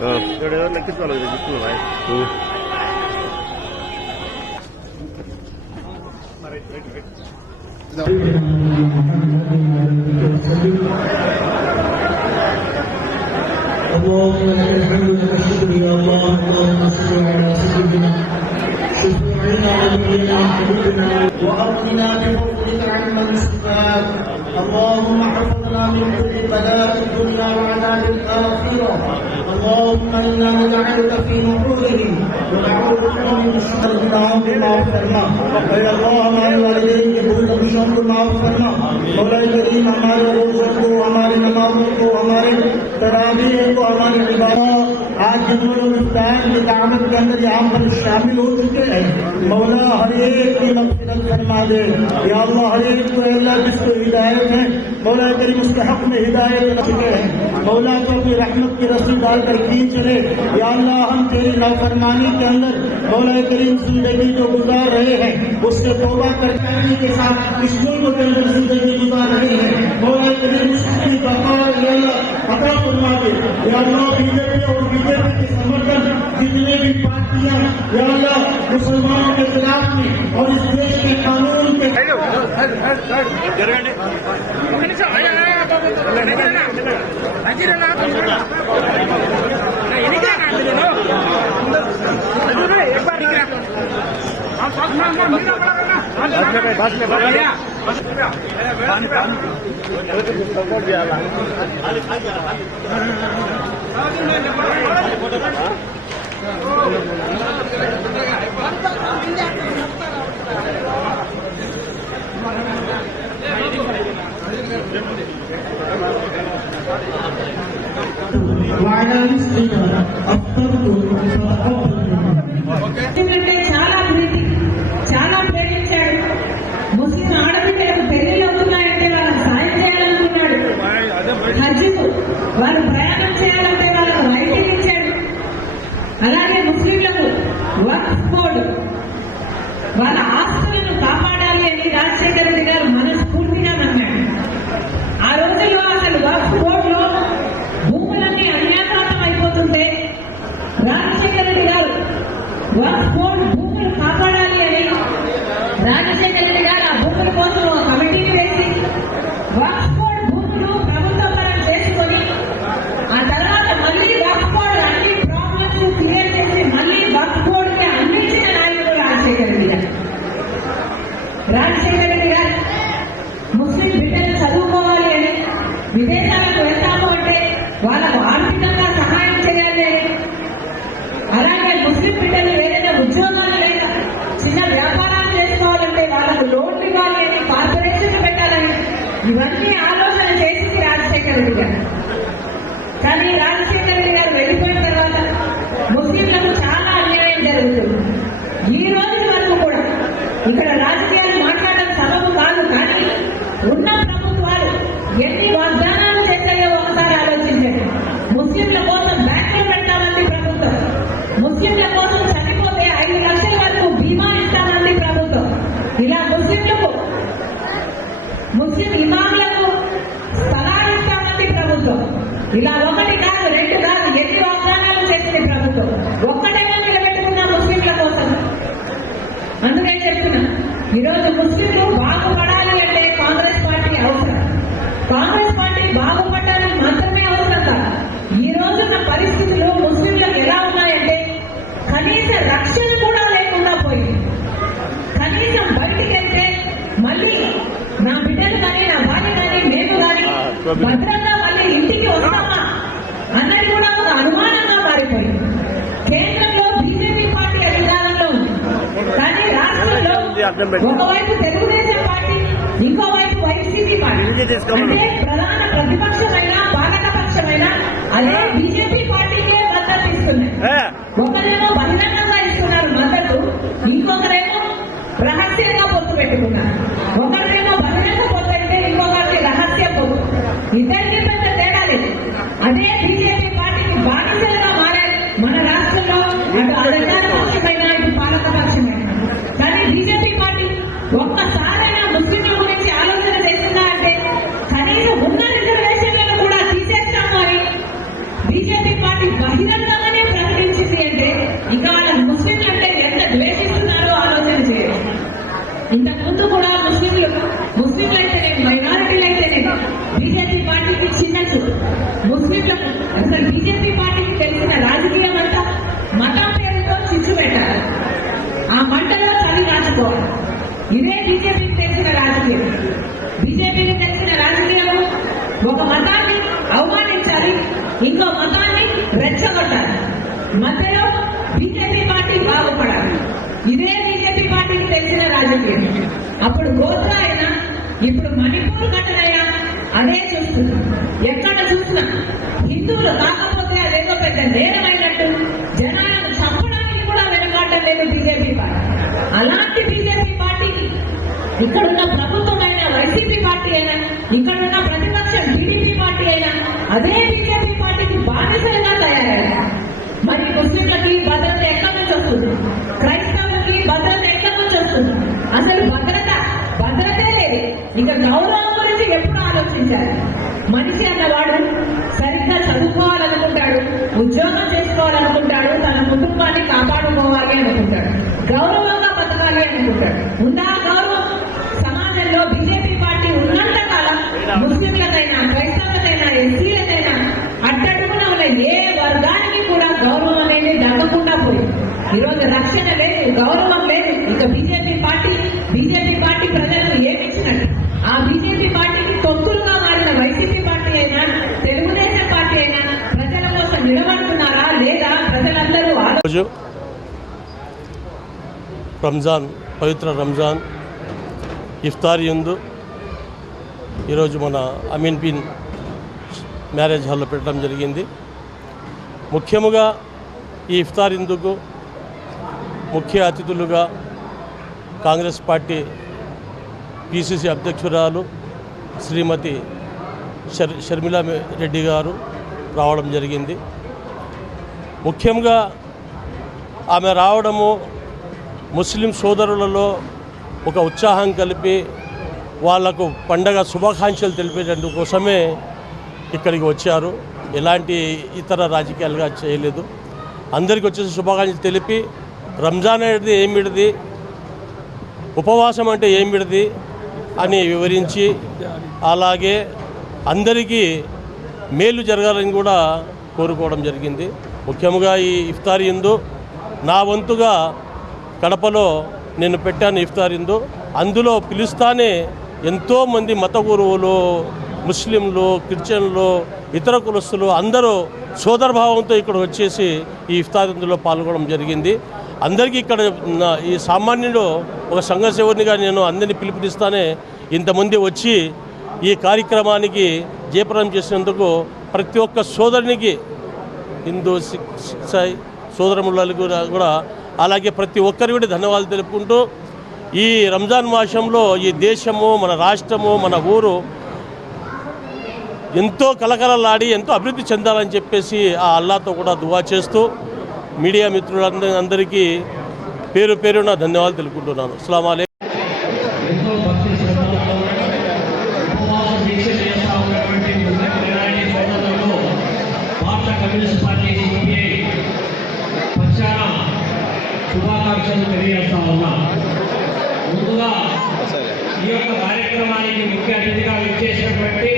లెక్కించుకోవాలి اللهم لك الحمد لك الشكر يا الله. اللهم صل على سيدنا شفيعنا ونبينا حبيبنا وارضنا بفضلك عمن سواك. اللهم احفظنا من كل بلاء الدنيا وعذاب الاخره. اللهم انا نجعلك في نحورهم ونعوذ بك من شر العام معاف فرما. اے اللہ ہمارے والدین کے بزرگ بشوں کو معاف فرما. مولا کریم ہمارے روزوں کو, ہماری نمازوں کو, ہمارے تراویح کو, ہماری عبادات آج جن لوگ افطار کی دعوت کے اندر یہاں پر شامل ہو چکے ہیں, مولا ہر ایک کی مغفرت فرما دے. یا اللہ ہر ایک کو اللہ جس کو ہدایت ہے مولا کریم اس کے حق میں ہدایت کر چکے ہیں. مولا تو اپنی رحمت کی رسی ڈال کر کھینچ لے. یا اللہ ہم تیری نافرمانی کے اندر مولا کریم زندگی جو گزار رہے ہیں اس سے توبہ کرنے کے ساتھ اس ملک کے اندر زندگی گزار رہے ہیں. مولا کریم اس کی بقا یا اللہ عطا فرما دے. یا اللہ بی جے پی اور بی جے پی کے سمرتھن جتنے بھی پارٹیاں یا اللہ مسلمانوں کے خلاف میں اور اس دیش کے قانون کے చాలా ప్రేమించాడు. ముస్లిం ఆడపిల్లలకు పెళ్లిళ్ళు అవుతున్నాయంటే వాళ్ళకి సాయం చేయాలనుకున్నాడు. హజ్జుకు వారు ప్రయాణం చేయాలంటే వాళ్ళకు రైటింగ్ ఇచ్చాడు. అలాగే ముస్లింలకు వక్ఫ్ బోర్డు వాళ్ళ ఆస్తులను కాపాడాలి అని రాజశేఖర రెడ్డి గారు మనస్ఫూర్తిగా నమ్మాడు. ఆ రోజుల్లో అసలు వక్ఫ్ బోర్డులో భూములన్నీ అన్యాక్రాంతం అయిపోతుంటే రాజశేఖర రెడ్డి గారు వక్ఫ్ బోర్డు భూములు కాపాడాలి అని రాజశేఖర రెడ్డి గారు ఆ భూముల కోసం ఒక కమిటీని వేసి వక్ఫ్ బోర్డు భూములు ప్రభుత్వ పరం చేసుకొని ఆ తర్వాత మళ్ళీ వక్ఫ్ బోర్డు అన్ని ప్రాబ్లమ్స్ క్లియర్ చేసి మళ్ళీ వక్ఫ్ బోర్డుకి అందించిన నాయకుడు రాజశేఖర రెడ్డి గారు. రాజశేఖర రెడ్డి గారు ముస్లిం బిడ్డలు చదువుకోవాలి అని, విదేశాలకు వెళ్తాము అంటే వాళ్ళకు ఆర్థికంగా సహాయం చేయాలి అని, అలాగే ముస్లిం బిడ్డలు ఏదైనా ఉద్యోగాలు లేక చిన్న వ్యాపారాలు చేసుకోవాలంటే వాళ్ళకు లోన్లు ఇవ్వాలి అని, కార్పొరేషన్లు పెట్టాలని ఇవన్నీ ఆలోచన చేసింది రాజశేఖర రెడ్డి గారు. కానీ రాజశేఖర రెడ్డి గారు వెళ్ళిపోయిన తర్వాత ముస్లింలకు చాలా అన్యాయం జరుగుతుంది. ఈ రోజు వరకు కూడా ఇక్కడ రాజకీయాలు మాట్లాడడం సబబు కాదు, కానీ ఉన్న ప్రభుత్వాలు ఎన్ని వాగ్దానాలు చేశాయో ఒకసారి ఆలోచించండి. ముస్లింల కోసం బ్యాంకులు పెట్టాలండి ప్రభుత్వం, ముస్లింల కోసం చనిపోతే 5 లక్షల వరకు బీమా ఇస్తామంది ప్రభుత్వం, ఇలా ముస్లిం ఇమాములకు స్థలాలు ఇస్తామంది ప్రభుత్వం, ఇలా 1 కాదు 2 కాదు ఎన్ని వాగ్దానాలు చేసింది ప్రభుత్వం. ఒక్కటేమో నిలబెట్టుకున్న ముస్లింల కోసం. అందుకే చెప్తున్నా, ఈరోజు ముస్లింలు బాగుపడాలి అంటే కాంగ్రెస్ పార్టీ అవసరం. కాంగ్రెస్ పార్టీ బాగుపడడానికి మాత్రమే అవసరం కాదు. ఈ రోజున్న పరిస్థితులు ముస్లింలకు ఎలా ఉన్నాయంటే కనీస రక్షణ కూడా లేకుండా పోయింది. కనీసం బయటికి వెళ్తే మళ్ళీ నా బిడ్డలు కానీ నా భార్య కానీ మేము కానీ భద్రంగా మళ్ళీ ఇంటికి వస్తామా అన్నది కూడా ఒక అనుమానంగా మారిపోయింది. కేంద్రంలో బీజేపీ పార్టీ అధికారంలో ఉంది, కానీ రాష్ట్రంలో ఒకవైపు తెలుగుదేశం పార్టీ, ఇంకోవైపు వైసీపీ పార్టీ. అంటే ప్రధాన ప్రతిపక్షమైన పాలకపక్షమైన అదే బీజేపీ పార్టీకే మద్దతు ఇస్తున్నాయి. ఒకరేమో బహిరంగంగా ఇస్తున్నారు మద్దతు, ఇంకొకరేమో రహస్యంగా పొత్తు పెట్టుకున్నారు. ఒకరేమో బహిరంగ పొత్తు అయితే ఇంకొకరికి రహస్య పొత్తు. ఇద్దరికి పెద్ద తేడా లేదు. అదే బీజేపీ పార్టీకి బానిసలుగా మారారు మన రాష్ట్రంలో, అటు అధికార పక్షమైన ఇటు పాలక పక్షమైన. కానీ బీజేపీ పార్టీ ఒక్కసారైనా ముస్లింల గురించి ఆలోచన చేసిందా అంటే కనీసం ఉన్న రిజర్వేషన్లను కూడా తీసేస్తాము అని బీజేపీ పార్టీ బహిరంగంగానే ప్రకటించింది అంటే ఇక వాళ్ళ ముస్లింలు అంటే ఎంత ద్వేషిస్తున్నారో ఆలోచన చేయాలి. ఇంతకు ముందు కూడా ముస్లింలు అయితేనే, మైనారిటీలు అయితేనే బీజేపీ పార్టీకి చిన్నచ్చు. ముస్లింలకు అసలు బీజేపీ పార్టీకి తెలిసిన రాజకీయం అంతా మతం పేరుతో చిచ్చు పెట్టాలి, ఆ మంటలో చలి కాచుకోవాలి. ఇదే బీజేపీకి తెలిసిన రాజకీయం. బీజేపీకి తెలిసిన రాజకీయం ఒక మతాన్ని అవమానించాలి, ఇంకో మతాన్ని రెచ్చగొట్టాలి, మధ్యలో బీజేపీ పార్టీ బాగుపడాలి. ఇదే బీజేపీ పార్టీకి తెలిసిన రాజకీయం. అప్పుడు గోత్ర అయినా, ఇప్పుడు మణిపూర్ ఘటనైనా అదే చూస్తున్నాం. ఎక్కడ చూసినా హిందువులు కాకపోతే అదేదో పెద్ద నేరమైనట్టు జనాలను చంపడానికి కూడా వెనకాడడం లేదు బీజేపీ పార్టీ. అలాంటి బీజేపీ పార్టీకి ఇక్కడున్న ప్రభుత్వమైన వైసీపీ పార్టీ అయినా, ఇక్కడున్న ప్రతిపక్షం టీడీపీ పార్టీ అయినా అదే బీజేపీ పార్టీకి బానిసలుగా తయారయ్యారు. మరి ముస్లింలకి భద్రత ఎక్కడి నుంచి వస్తుంది? క్రైస్తవులకి భద్రత ఎక్కడి నుంచి వస్తుంది? అసలు భద్రతే లేదు. ఇక గౌరవం గురించి ఎప్పుడు ఆలోచించాలి? మనిషి అన్నవాడు సరిగ్గా చదువుకోవాలనుకుంటాడు, ఉద్యోగం చేసుకోవాలనుకుంటాడు, తన కుటుంబాన్ని కాపాడుకోవాలి అనుకుంటాడు, గౌరవంగా బతకాలి అనుకుంటాడు. ఉన్న గౌరవం సమాజంలో బీజేపీ పార్టీ ఉన్నంత కాలం ముస్లింలకైనా, క్రైస్తవులకైనా, ఎస్సీలకైనా అట్టడుగున ఉన్న ఏ వర్గానికి కూడా గౌరవం అనేది దక్కకుండా పోయింది. ఈరోజు రక్షణ లేదు, గౌరవం లేదు. ఇక బీజేపీ పార్టీ ప్రజలకు ఏమిచ్చినట్టు? ఆ బీజేపీ పార్టీకి తొత్తులుగా మారిన వైసీపీ పార్టీ అయినా, తెలుగుదేశం పార్టీ అయినా ప్రజల కోసం నిలబడుతున్నారా లేదా? ప్రజలందరూ రోజు రంజాన్, పవిత్ర రంజాన్ ఇఫ్తార్ యందు ఈరోజు మన అమీన్ బిన్ మ్యారేజ్ హాల్లో పెట్టడం జరిగింది. ముఖ్యముగా ఈ ఇఫ్తార్ యందుకు ముఖ్య అతిథులుగా కాంగ్రెస్ పార్టీ పిసిసి అధ్యక్షురాలు శ్రీమతి షర్మిలా రెడ్డి గారు రావడం జరిగింది. ముఖ్యంగా ఆమె రావడము ముస్లిం సోదరులలో ఒక ఉత్సాహం కలిపి వాళ్లకు పండగ శుభాకాంక్షలు తెలిపేటందుకు కోసమే ఇక్కడికి వచ్చారు. ఎలాంటి ఇతర రాజకీయాలుగా చేయలేదు. అందరికీ వచ్చేసి శుభాకాంక్షలు తెలిపి రంజాన్ అనేది ఏమిటిది, ఉపవాసం అంటే ఏమిటిది అని వివరించి, అలాగే అందరికీ మేలు జరగాలని కూడా కోరుకోవడం జరిగింది. ముఖ్యంగా ఈ ఇఫ్తార్ యందు నా వంతుగా కడపలో నేను పెట్టాను ఇఫ్తార్ యందు. అందులో పిలుస్తానే ఎంతోమంది మత గురువులు, ముస్లింలు, క్రిస్టియన్లు, ఇతర కులస్తులు అందరూ సోదరభావంతో ఇక్కడ వచ్చేసి ఈ ఇఫ్తార్ యందులో పాల్గొనడం జరిగింది. అందరికీ ఇక్కడ ఈ సామాన్యుడు ఒక సంఘ సేవకునిగా నేను అందరినీ పిలుపునిస్తానే ఇంతమంది వచ్చి ఈ కార్యక్రమానికి జయప్రదం చేసినందుకు ప్రతి ఒక్క సోదరునికి, హిందూ, సిక్, సాయి సోదరములకు కూడా అలాగే ప్రతి ఒక్కరికి కూడా ధన్యవాదాలు తెలుపుకుంటూ, ఈ రంజాన్ మాసంలో ఈ దేశము, మన రాష్ట్రము, మన ఊరు ఎంతో కలకలలాడి ఎంతో అభివృద్ధి చెందాలని చెప్పేసి ఆ అల్లాతో కూడా దువా చేస్తూ మీడియా మిత్రులందరికీ పేరు పేరున ధన్యవాదాలు తెలుపుకుంటున్నాను. అస్సలాము అలైకుం. ఎంతో భక్తి శ్రద్ధలతో ఉపవాస దీక్ష చేస్తా ఉన్నటువంటి సోదరులకు భారత కమ్యూనిస్ట్ పార్టీ సిపిఐ పక్షాన శుభాకాంక్షలు తెలియజేస్తా ఉన్నా. ముందుగా ఈ యొక్క కార్యక్రమానికి ముఖ్య అతిథిగా విచ్చేసినటువంటి